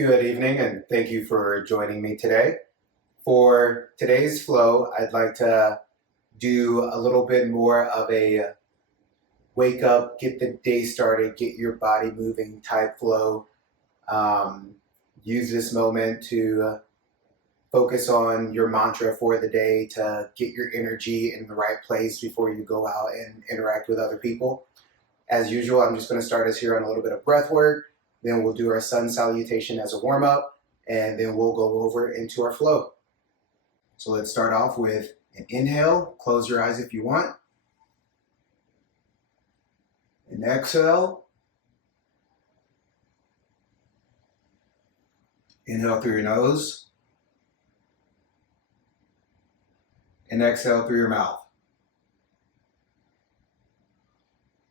Good evening, and thank you for joining me today. For today's flow, I'd like to do a little bit more of a wake up, get the day started, get your body moving type flow. Um, Use this moment to focus on your mantra for the day to get your energy in the right place before you go out and interact with other people. As usual, I'm just going to start us here on a little bit of breath work. Then we'll do our sun salutation as a warm up, and then we'll go over into our flow. So let's start off with an inhale. Close your eyes if you want. An exhale. Inhale through your nose. And exhale through your mouth.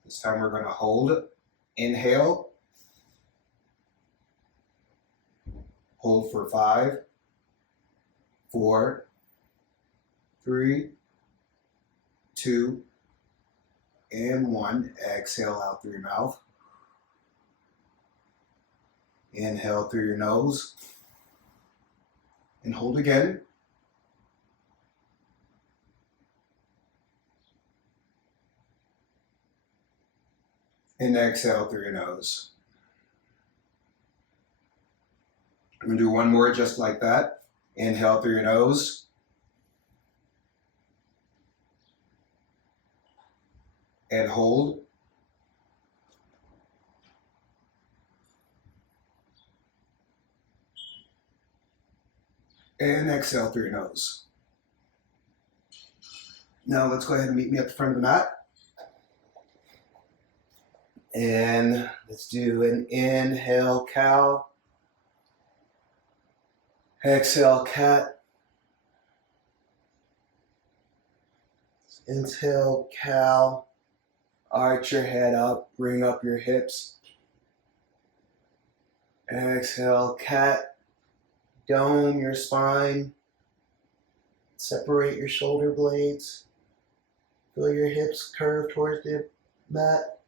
This time we're going to hold. Inhale. Hold for 5, 4, 3, 2, and 1. Exhale out through your mouth. Inhale through your nose. And hold again. And exhale through your nose. I'm going to do one more just like that. Inhale through your nose. And hold. And exhale through your nose. Now let's go ahead and meet me at the front of the mat. And let's do an inhale, cow. Exhale, cat. Inhale, cow. Arch your head up, bring up your hips. Exhale, cat. Dome your spine. Separate your shoulder blades. Feel your hips curve towards the mat.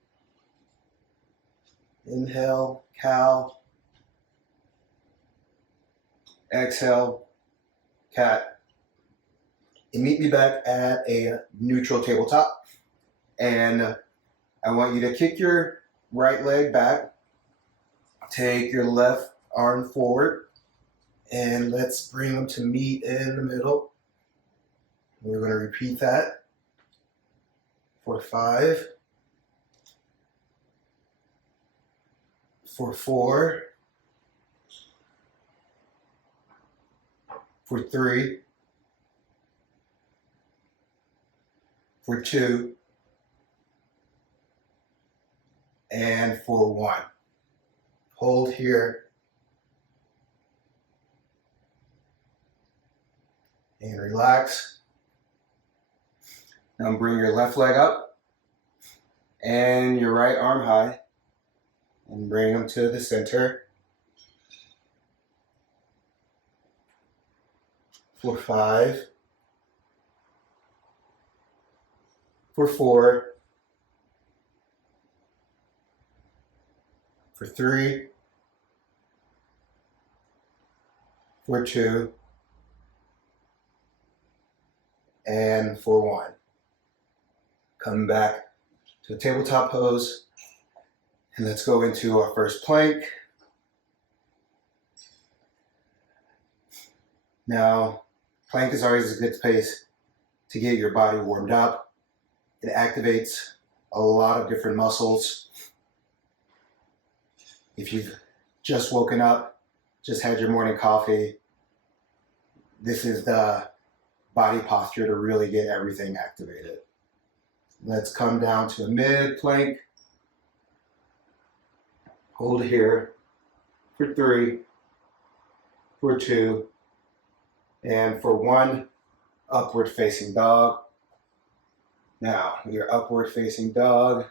Inhale, cow. Exhale, cat. And meet me back at a neutral tabletop. And I want you to kick your right leg back. Take your left arm forward. And let's bring them to meet in the middle. We're going to repeat that for 5, for 4, for 3, for 2, and for 1. Hold here. And relax. Now bring your left leg up and your right arm high and bring them to the center. For 5, for 4, for 3, for 2, and for 1. Come back to the tabletop pose, and let's go into our first plank. Now, plank is always a good place to get your body warmed up. It activates a lot of different muscles. If you've just woken up, just had your morning coffee, this is the body posture to really get everything activated. Let's come down to a mid plank. Hold here for 3, for 2, and for 1, upward facing dog. Now, your upward facing dog,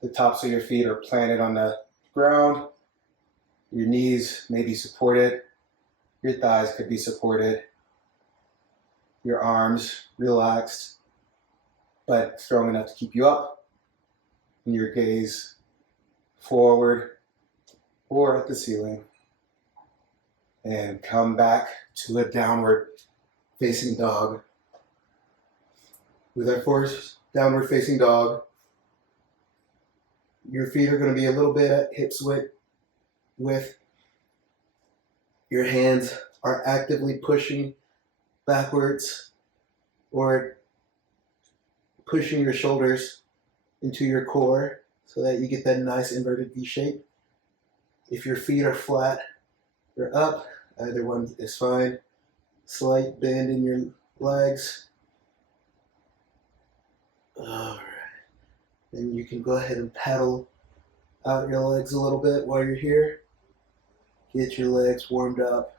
the tops of your feet are planted on the ground. Your knees may be supported. Your thighs could be supported. Your arms relaxed, but strong enough to keep you up. And your gaze forward or at the ceiling. And come back to a downward facing dog. With our first downward facing dog, your feet are going to be a little bit at hips width. Your hands are actively pushing backwards or pushing your shoulders into your core so that you get that nice inverted V shape. If your feet are flat or up, either one is fine. Slight bend in your legs. All right. Then you can go ahead and paddle out your legs a little bit while you're here. Get your legs warmed up.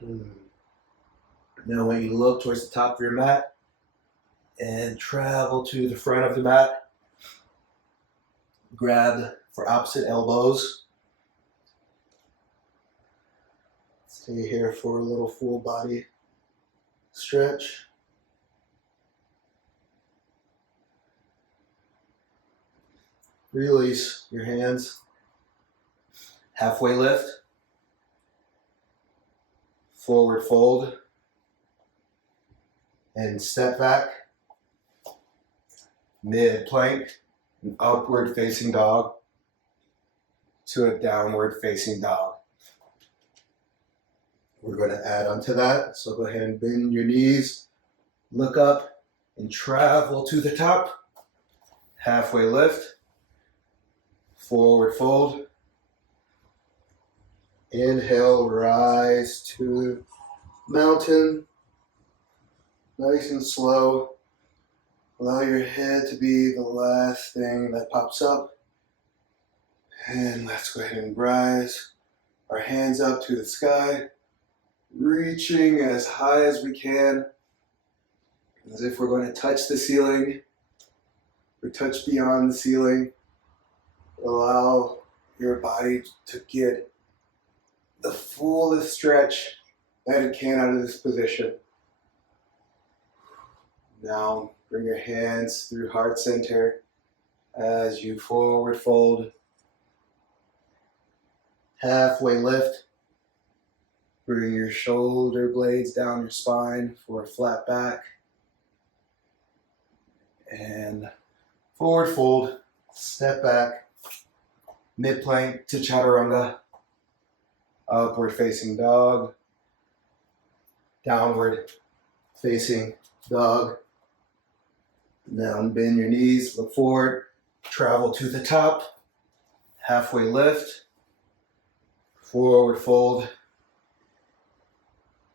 Now I want you to look towards the top of your mat and travel to the front of the mat. Grab for opposite elbows. Stay here for a little full body stretch. Release your hands. Halfway lift. Forward fold. And step back. Mid plank. An upward facing dog to a downward facing dog. We're going to add on to that. So go ahead and bend your knees. Look up and travel to the top. Halfway lift. Forward fold. Inhale, rise to mountain. Nice and slow. Allow your head to be the last thing that pops up. And let's go ahead and rise our hands up to the sky, reaching as high as we can, as if we're going to touch the ceiling or touch beyond the ceiling. Allow your body to get the fullest stretch that it can out of this position. Now, bring your hands through heart center as you forward fold. Halfway lift. Bring your shoulder blades down your spine for a flat back. And forward fold. Step back. Mid plank to chaturanga. Upward facing dog. Downward facing dog. Now bend your knees, look forward, travel to the top, halfway lift, forward fold,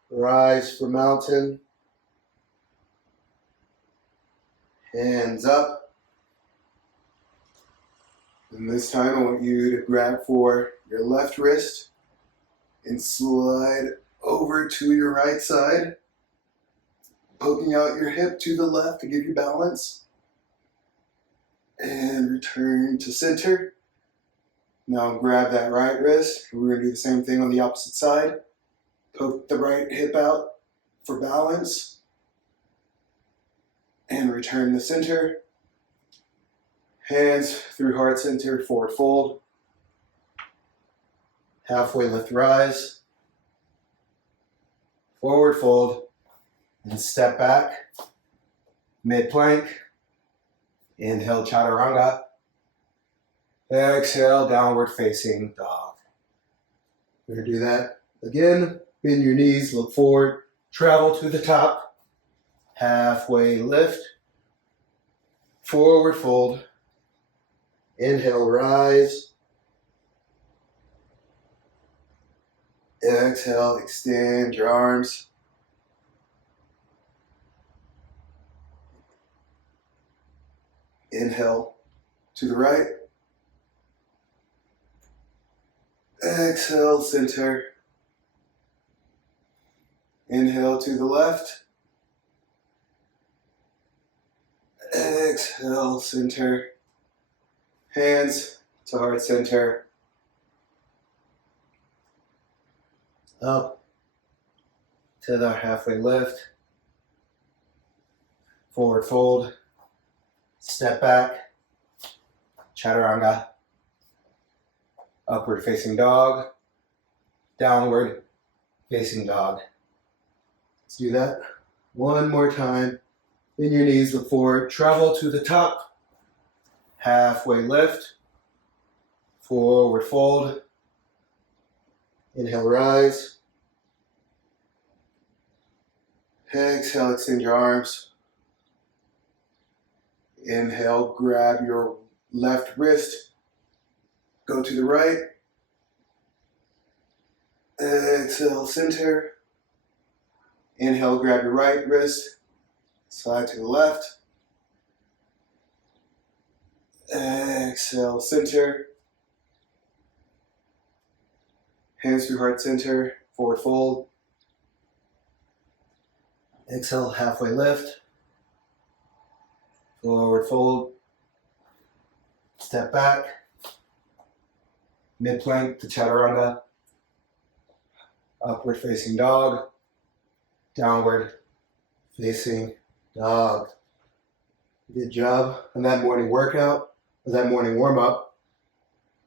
rise for mountain, hands up. And this time I want you to grab for your left wrist and slide over to your right side. Poking out your hip to the left to give you balance. And return to center. Now grab that right wrist. We're going to do the same thing on the opposite side. Poke the right hip out for balance. And return to center. Hands through heart center, forward fold. Halfway lift, rise. Forward fold. And step back, mid plank, inhale chaturanga, exhale downward facing dog. We're going to do that again. Bend your knees, look forward, travel to the top, halfway lift, forward fold, inhale rise, exhale extend your arms. Inhale to the right. Exhale, center. Inhale to the left. Exhale, center. Hands to heart center. Up to the halfway lift. Forward fold. Step back, chaturanga, upward facing dog, downward facing dog. Let's do that one more time. Bend your knees, look forward, travel to the top, halfway lift, forward fold, inhale, rise, exhale, extend your arms, inhale, grab your left wrist, go to the right, exhale, center, inhale, grab your right wrist, slide to the left, exhale, center, hands through heart center, forward fold, exhale, halfway lift, forward fold, step back, mid plank to chaturanga, upward facing dog, downward facing dog. Good job on that morning workout, or that morning warm up.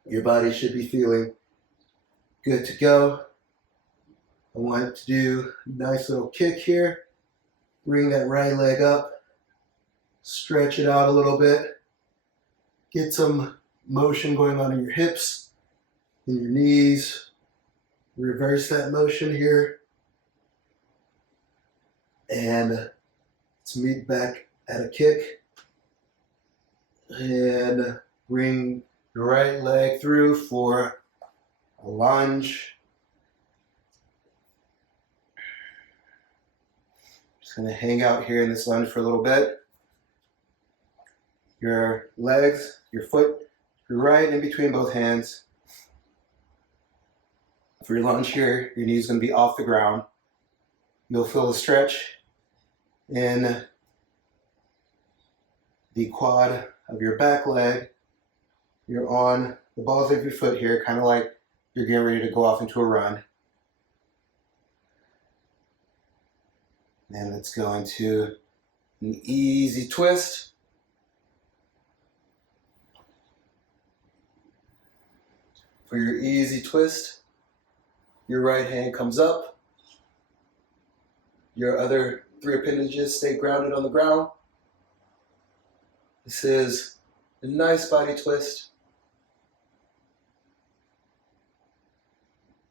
Your body should be feeling good to go. I want to do a nice little kick here. Bring that right leg up, stretch it out a little bit. Get some motion going on in your hips, in your knees. Reverse that motion here. And let's meet back at a kick. And bring the right leg through for a lunge. Just gonna hang out here in this lunge for a little bit. Your legs, your foot, your right in between both hands. For your lunge here, your knee's gonna be off the ground. You'll feel a stretch in the quad of your back leg. You're on the balls of your foot here, kind of like you're getting ready to go off into a run. And let's go into an easy twist. For your easy twist, your right hand comes up. Your other three appendages stay grounded on the ground. This is a nice body twist.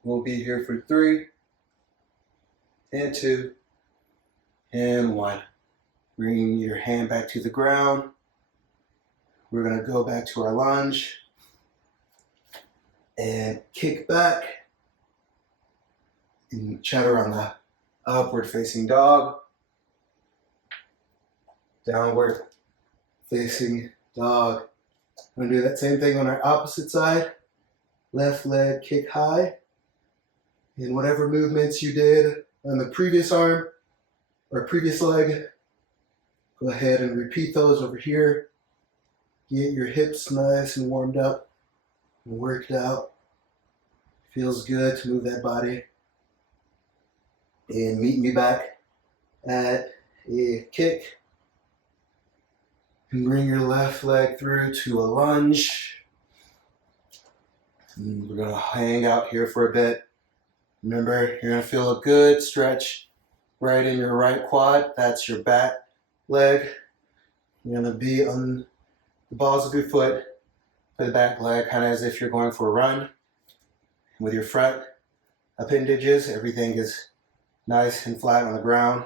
We'll be here for 3, and 2, and 1. Bring your hand back to the ground. We're going to go back to our lunge and kick back in chaturanga, upward facing dog, downward facing dog. I'm going to do that same thing on our opposite side. Left leg kick high. And whatever movements you did on the previous arm or previous leg, go ahead and repeat those over here. Get your hips nice and warmed up and worked out. Feels good to move that body. And meet me back at a kick. And bring your left leg through to a lunge. And we're going to hang out here for a bit. Remember, you're going to feel a good stretch right in your right quad. That's your back leg. You're going to be on the balls of your foot for the back leg, kind of as if you're going for a run. With your front appendages, everything is nice and flat on the ground,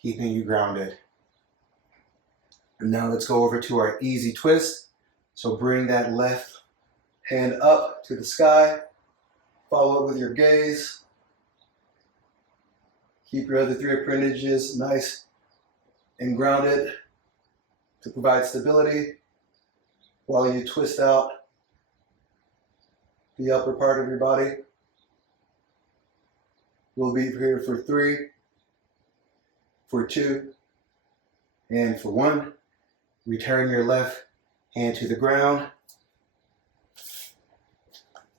keeping you grounded. And now let's go over to our easy twist. So bring that left hand up to the sky. Follow it with your gaze. Keep your other 3 appendages nice and grounded to provide stability while you twist out the upper part of your body. We'll be here for 3, for 2, and for 1. Return your left hand to the ground.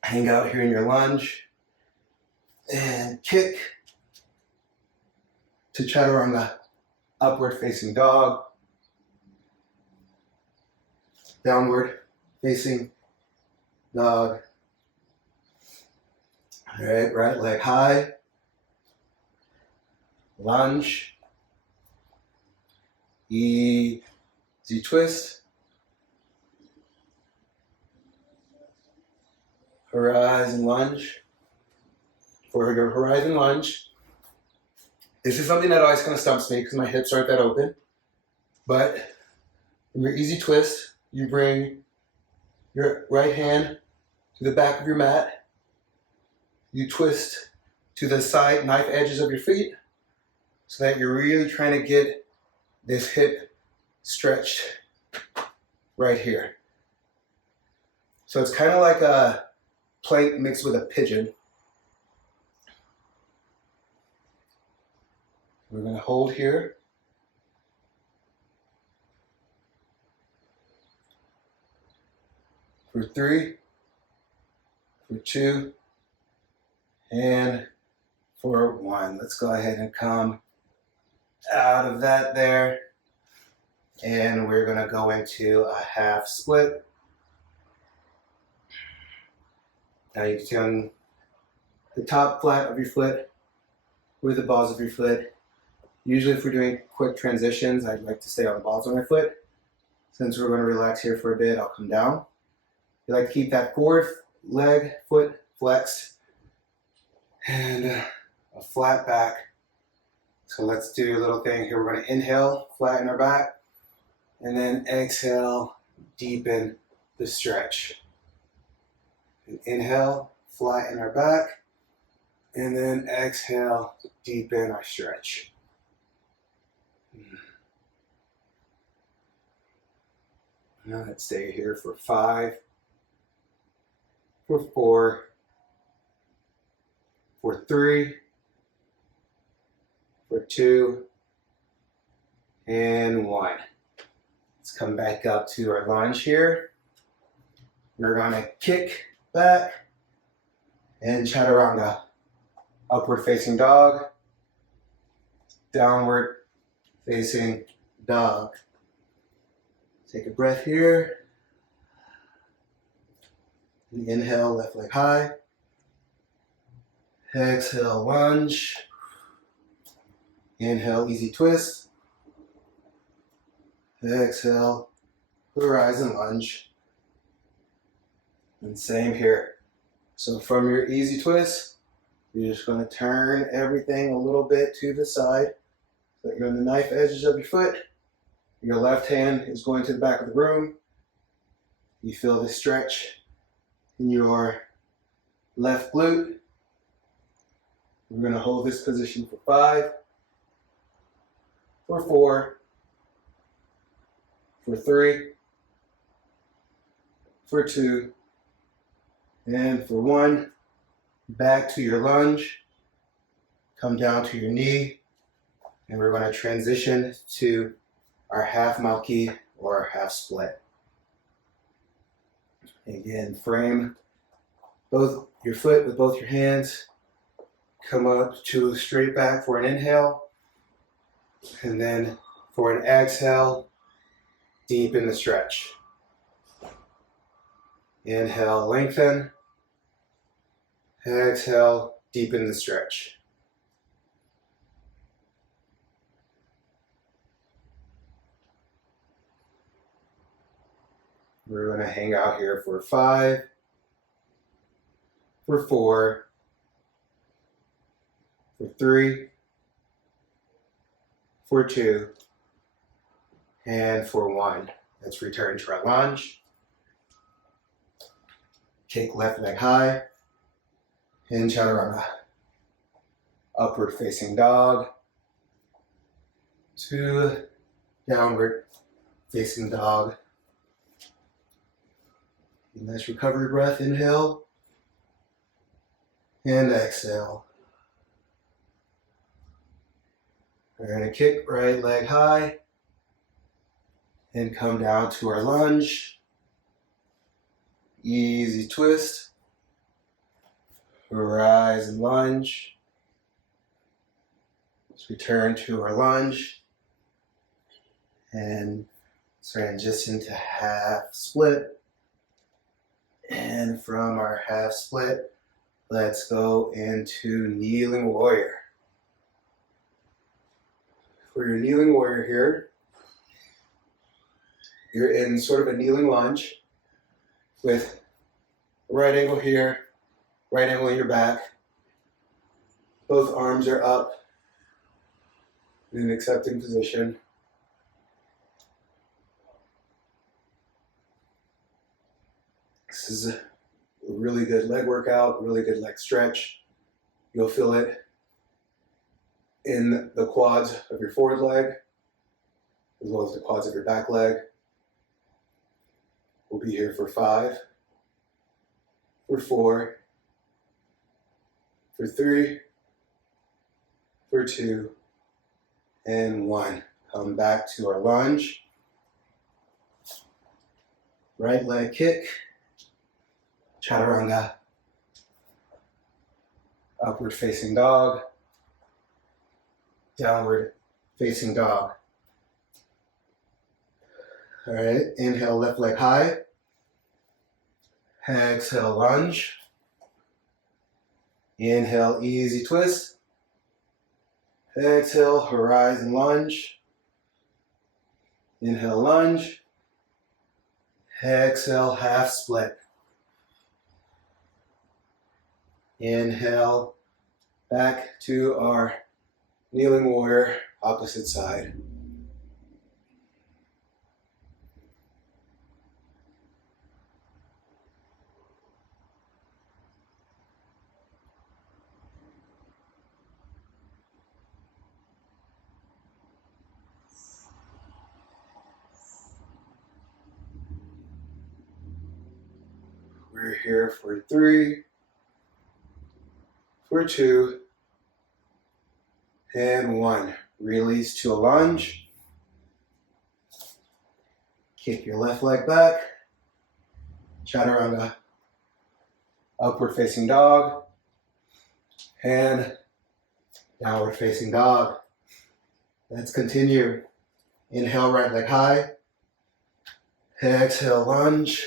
Hang out here in your lunge. And kick to chaturanga, upward facing dog. Downward facing dog. All right, right leg high. Lunge. Easy twist. Horizon lunge. For your horizon lunge, this is something that always kind of stumps me because my hips aren't that open. But from your easy twist, you bring your right hand to the back of your mat. You twist to the side knife edges of your feet so that you're really trying to get this hip stretched right here. So it's kind of like a plank mixed with a pigeon. We're going to hold here. For 3, for 2, and for 1. Let's go ahead and come out of that there. And we're going to go into a half split. Now you can see on the top flat of your foot with the balls of your foot. Usually if we're doing quick transitions, I'd like to stay on the balls of my foot. Since we're going to relax here for a bit, I'll come down. You like to keep that forward leg, foot flexed, and a flat back. So let's do a little thing here. We're going to inhale, flatten our back, and then exhale, deepen the stretch. And inhale, flatten our back, and then exhale, deepen our stretch. Now let's stay here for 5, for 4, for 3, for 2, and 1. Let's come back up to our lunge here. We're going to kick back and chaturanga. Upward facing dog, downward facing dog. Take a breath here. Inhale, left leg high. Exhale, lunge. Inhale, easy twist. Exhale, horizon lunge. And same here. So from your easy twist, you're just going to turn everything a little bit to the side so that you're on the knife edges of your foot. Your left hand is going to the back of the room. You feel the stretch in your left glute. We're going to hold this position for 5, for 4, for 3, for 2, and for 1. Back to your lunge. Come down to your knee. And we're going to transition to our half monkey or half split. Again, frame both your foot with both your hands. Come up to straight back for an inhale. And then for an exhale, deepen the stretch. Inhale, lengthen. Exhale, deepen the stretch. We're going to hang out here for 5, for 4, for 3, for 2, and for 1. Let's return to our lunge. Kick left leg high. In chaturanga. Upward facing dog to downward facing dog. Nice recovery breath. Inhale and exhale. We're going to kick right leg high and come down to our lunge. Easy twist. Rise and lunge. Let's return to our lunge and transition to half split. And from our half split, Let's go into kneeling warrior. For your kneeling warrior here, you're in sort of a kneeling lunge with a right angle here, right angle in your back. Both arms are up in an accepting position. This is a really good leg workout, really good leg stretch. You'll feel it in the quads of your forward leg, as well as the quads of your back leg. We'll be here for 5, for 4, for 3, for 2, and 1. Come back to our lunge. Right leg kick, chaturanga. Upward facing dog, downward facing dog. All right, inhale, left leg high. Exhale, lunge. Inhale, easy twist. Exhale, horizon lunge. Inhale, lunge. Exhale, half split. Inhale, back to our kneeling warrior, opposite side. We're here for 3, for 2, and 1. Release to a lunge. Kick your left leg back. Chaturanga. Upward facing dog. And downward facing dog. Let's continue. Inhale, right leg high. Exhale, lunge.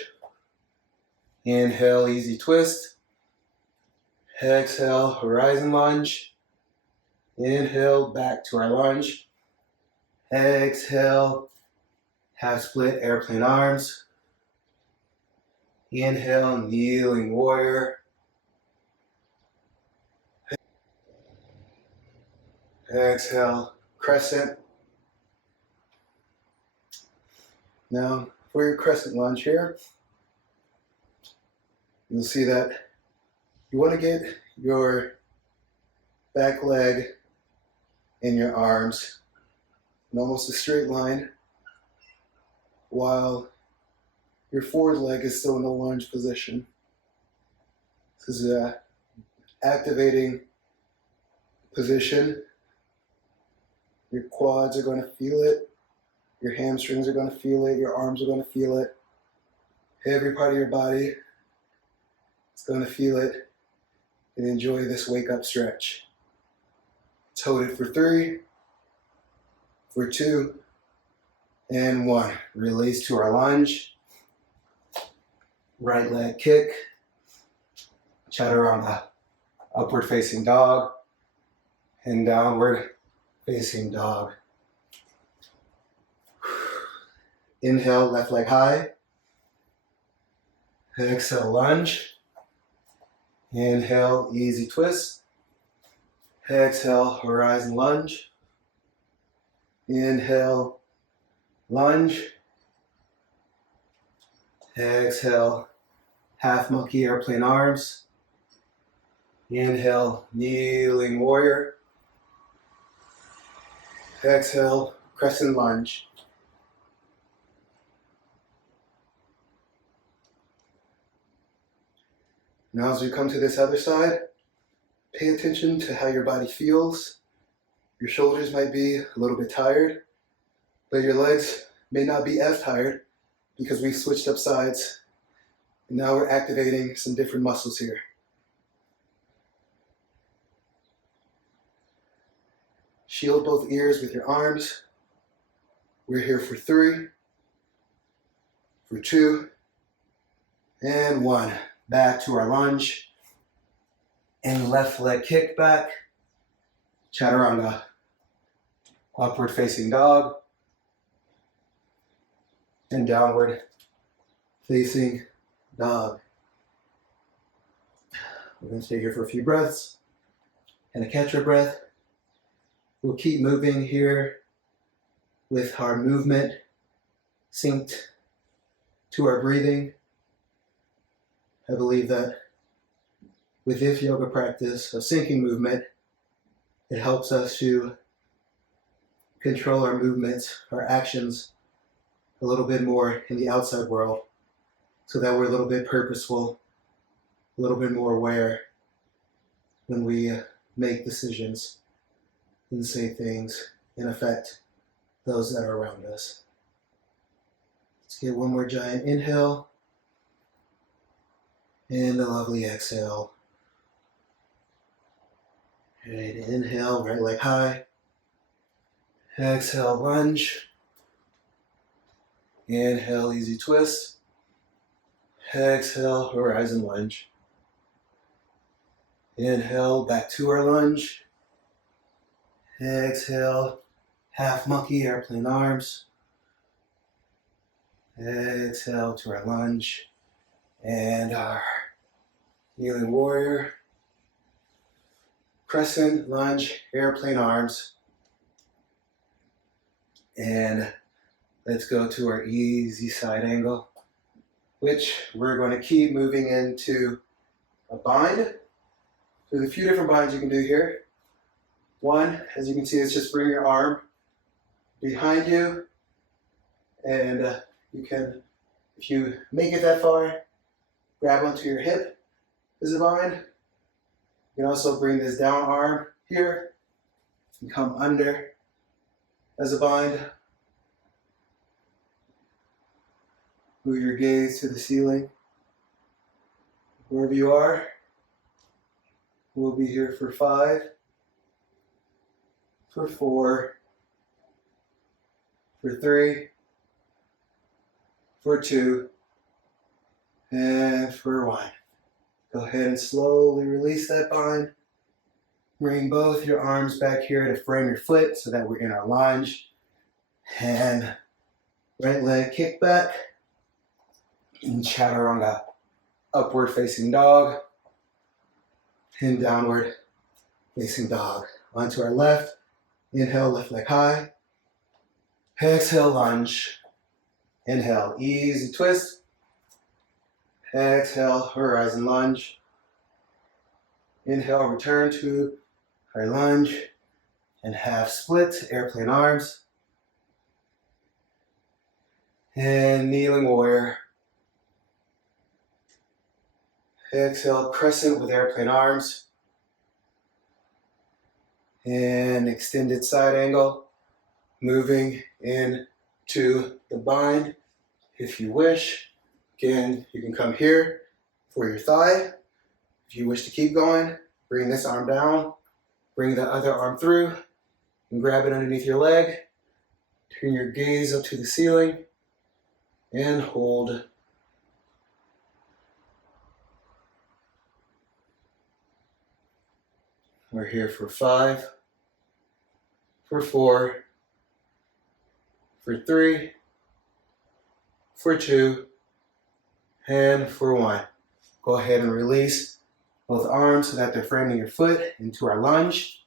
Inhale, easy twist. Exhale, horizon lunge. Inhale, back to our lunge. Exhale, half split airplane arms. Inhale, kneeling warrior. Exhale, crescent. Now, for your crescent lunge here, you'll see that you want to get your back leg and your arms in almost a straight line while your forward leg is still in the lunge position. This is a activating position. Your quads are going to feel it. Your hamstrings are going to feel it. Your arms are going to feel it. Every part of your body is going to feel it and enjoy this wake up stretch. Let's hold it for 3, for 2, and 1. Release to our lunge. Right leg kick. Chaturanga. Upward facing dog. And downward facing dog. Inhale, left leg high. Exhale, lunge. Inhale, easy twist. Exhale, horizon lunge. Inhale, lunge. Exhale, half monkey airplane arms. Inhale, kneeling warrior. Exhale, crescent lunge. Now as we come to this other side, pay attention to how your body feels. Your shoulders might be a little bit tired, but your legs may not be as tired because we've switched up sides. And now we're activating some different muscles here. Shield both ears with your arms. We're here for 3, for 2, and 1. Back to our lunge. and left leg kick back, chaturanga, upward facing dog, and downward facing dog. We're going to stay here for a few breaths and catch our breath. We'll keep moving here with our movement synced to our breathing. I believe that with this yoga practice of syncing movement, it helps us to control our movements, our actions a little bit more in the outside world so that we're a little bit purposeful, a little bit more aware when we make decisions and say things and affect those that are around us. Let's get one more giant inhale and a lovely exhale. Right, inhale, right leg high. Exhale, lunge. Inhale, easy twist. Exhale, horizon lunge. Inhale, back to our lunge. Exhale, half monkey, airplane arms. Exhale to our lunge and our kneeling warrior. Crescent, lunge, airplane arms. And let's go to our easy side angle, which we're going to keep moving into a bind. There's a few different binds you can do here. One, as you can see, is just bring your arm behind you, and you can, if you make it that far, grab onto your hip as a bind. You can also bring this down arm here and come under as a bind. Move your gaze to the ceiling. Wherever you are, we'll be here for 5, for 4, for 3, for 2, and for 1. Go ahead and slowly release that bind. Bring both your arms back here to frame your foot so that we're in our lunge. And right leg kick back. And chaturanga, upward facing dog. And downward facing dog. Onto our left. Inhale, left leg high. Exhale, lunge. Inhale, easy twist. Exhale, horizon lunge. Inhale, return to our lunge and half split, airplane arms. And kneeling warrior. Exhale, crescent with airplane arms. And extended side angle. Moving into the bind if you wish. Again, you can come here for your thigh. If you wish to keep going, bring this arm down, bring the other arm through, and grab it underneath your leg. Turn your gaze up to the ceiling, and hold. We're here for 5, for 4, for 3, for 2, and for 1. Go ahead and release both arms so that they're framing your foot into our lunge.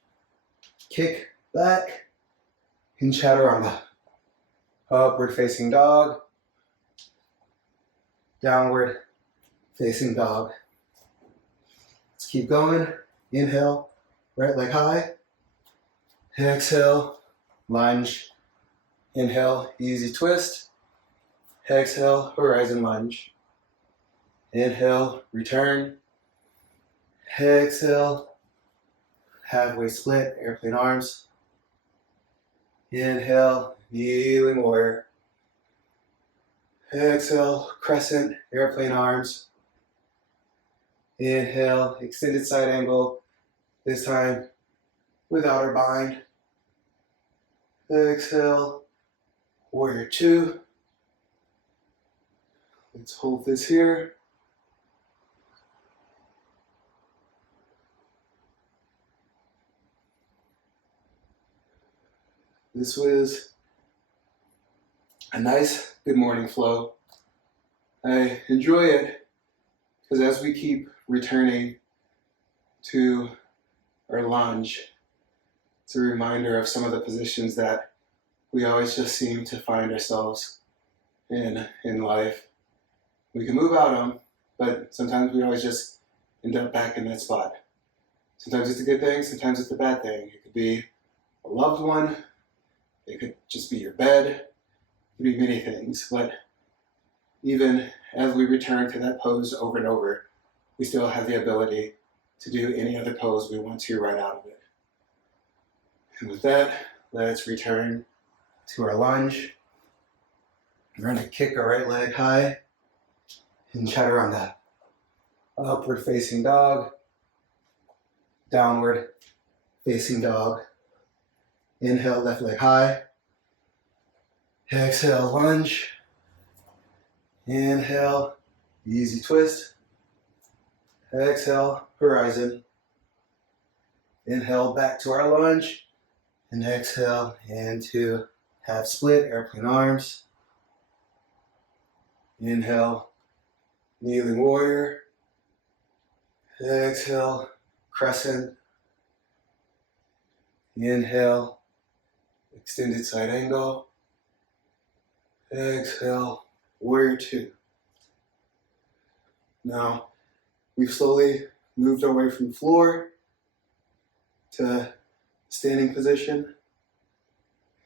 Kick back in chaturanga. Upward facing dog. Downward facing dog. Let's keep going. Inhale, right leg high. Exhale, lunge. Inhale, easy twist. Exhale, horizon lunge. Inhale, return. Exhale, halfway split, airplane arms. Inhale, kneeling warrior. Exhale, crescent, airplane arms. Inhale, extended side angle, this time without our bind. Exhale, warrior 2. Let's hold this here. This was a nice good morning flow. I enjoy it because as we keep returning to our lunge, it's a reminder of some of the positions that we always just seem to find ourselves in life. We can move out of them, but sometimes we always just end up back in that spot. Sometimes it's a good thing, sometimes it's a bad thing. It could be a loved one, it could just be your bed, it could be many things. But even as we return to that pose over and over, we still have the ability to do any other pose we want to right out of it. And with that, let's return to our lunge. We're going to kick our right leg high and chaturanga. Upward facing dog, downward facing dog. Inhale, left leg high. Exhale, lunge. Inhale, easy twist. Exhale, horizon. Inhale, back to our lunge. And exhale into half split, airplane arms. Inhale, kneeling warrior. Exhale, crescent. Inhale, extended side angle. Exhale, warrior two. Now, we've slowly moved our way from the floor to standing position.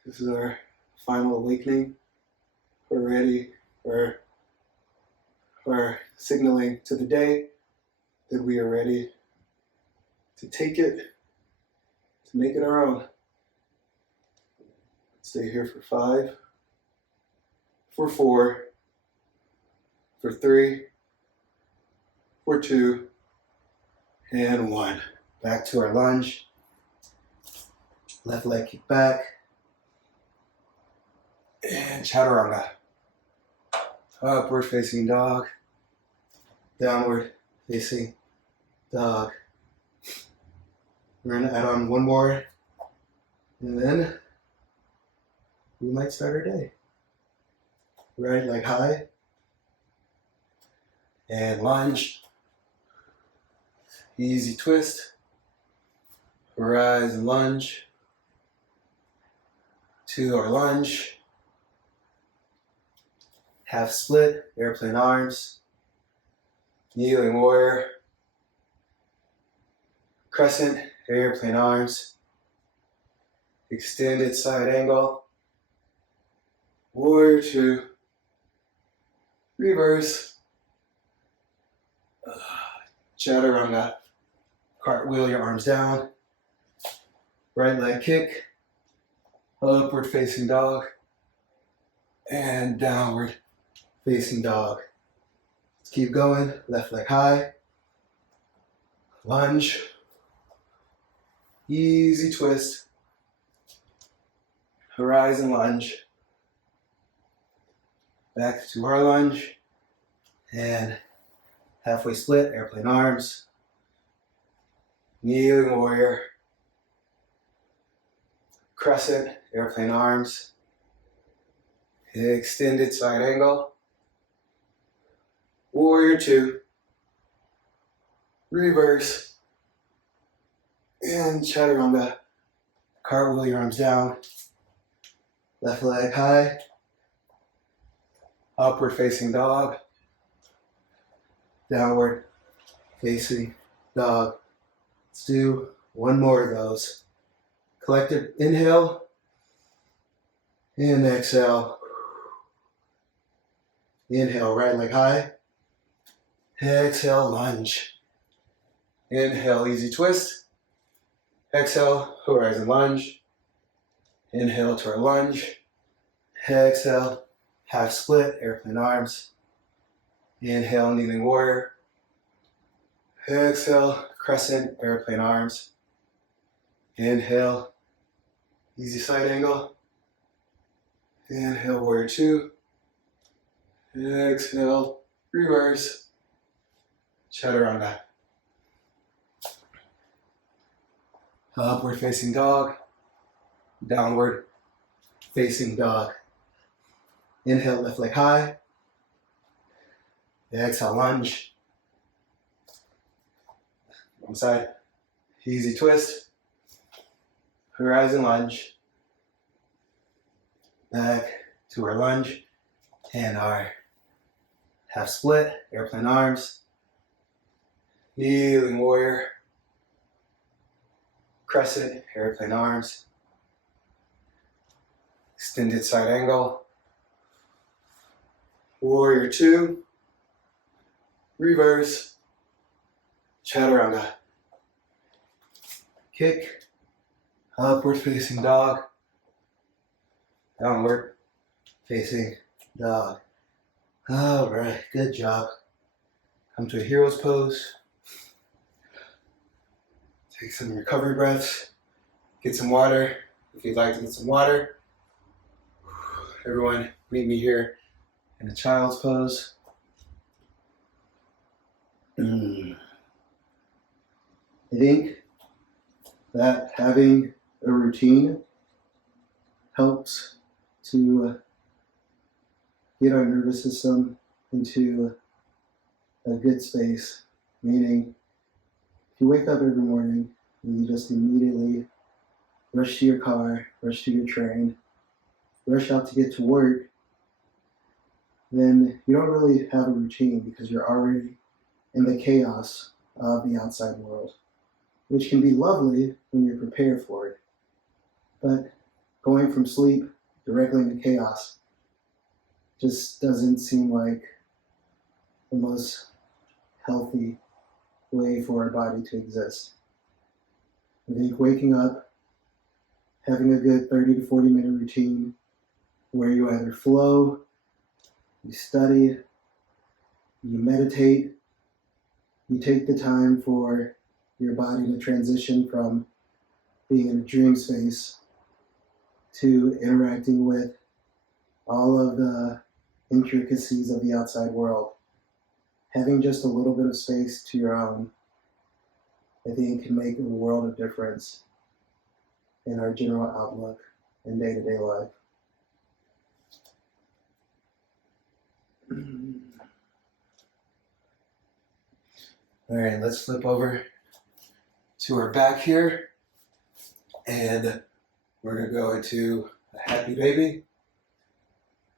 This is our final awakening. We're ready for signaling to the day that we are ready to take it, to make it our own. Stay here for 5, for 4, for 3, for 2, and 1. Back to our lunge. Left leg kick back. And chaturanga. Upward facing dog. Downward facing dog. We're going to add on one more. And then we might start our day. Right leg high. And lunge. Easy twist. Rise and lunge. To our lunge. Half split, airplane arms. Kneeling warrior. Crescent, airplane arms. Extended side angle. Warrior two. Reverse. Chaturanga. Cartwheel your arms down. Right leg kick. Upward facing dog. And downward facing dog. Let's keep going. Left leg high. Lunge. Easy twist. Horizon lunge. Back to our lunge. And halfway split, airplane arms. Kneeling warrior. Crescent, airplane arms. Extended side angle. Warrior two. Reverse. And chaturanga. Cartwheel your arms down. Left leg high. Upward facing dog. Downward facing dog. Let's do one more of those. Collective inhale. And exhale. Inhale, right leg high. Exhale, lunge. Inhale, easy twist. Exhale, horizon lunge. Inhale to our lunge. Exhale, half split, airplane arms. Inhale, kneeling warrior. Exhale, crescent, airplane arms. Inhale, easy side angle. Inhale, warrior two. Exhale, reverse. Chaturanga. Upward facing dog. Downward facing dog. Inhale, left leg high. Exhale, lunge. One side. Easy twist. Horizon lunge. Back to our lunge and our half split, airplane arms. Kneeling warrior. Crescent, airplane arms. Extended side angle. Warrior two. Reverse. Chaturanga. Kick. Upward facing dog. Downward facing dog. All right, good job. Come to a hero's pose. Take some recovery breaths. Get some water if you'd like to get some water. Everyone, meet me here in a child's pose. I think that having a routine helps to get our nervous system into a good space, meaning if you wake up every morning and you just immediately rush to your car, rush to your train, rush out to get to work, then you don't really have a routine because you're already in the chaos of the outside world, which can be lovely when you're prepared for it. But going from sleep directly into chaos just doesn't seem like the most healthy way for our body to exist. I think waking up, having a good 30 to 40 minute routine where you either flow, you study, you meditate, you take the time for your body to transition from being in a dream space to interacting with all of the intricacies of the outside world. Having just a little bit of space to your own, I think, can make a world of difference in our general outlook in day-to-day life. All right, let's flip over to our back here, and we're gonna go into a happy baby.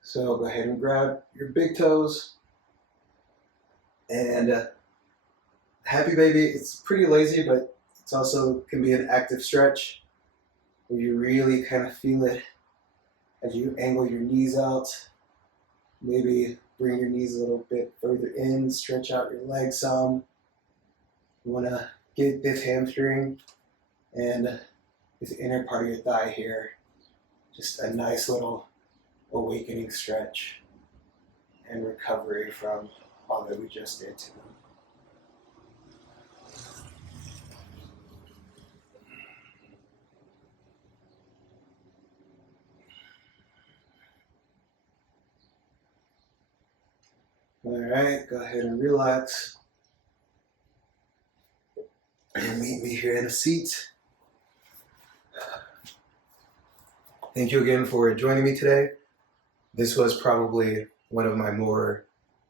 So go ahead and grab your big toes, and happy baby, it's pretty lazy, but it's also can be an active stretch where you really kind of feel it as you angle your knees out. Maybe bring your knees a little bit further in, stretch out your legs some. You want to get this hamstring and this inner part of your thigh here. Just a nice little awakening stretch and recovery from all that we just did to them. All right, go ahead and relax. And meet me here in a seat. Thank you again for joining me today. This was probably one of my more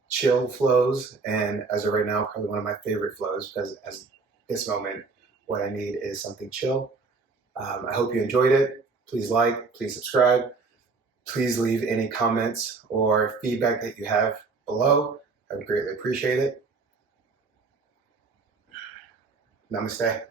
chill flows, and as of right now, probably one of my favorite flows, because at this moment, what I need is something chill. I hope you enjoyed it. Please like, please subscribe. Please leave any comments or feedback that you have below. I would greatly appreciate it. Namaste.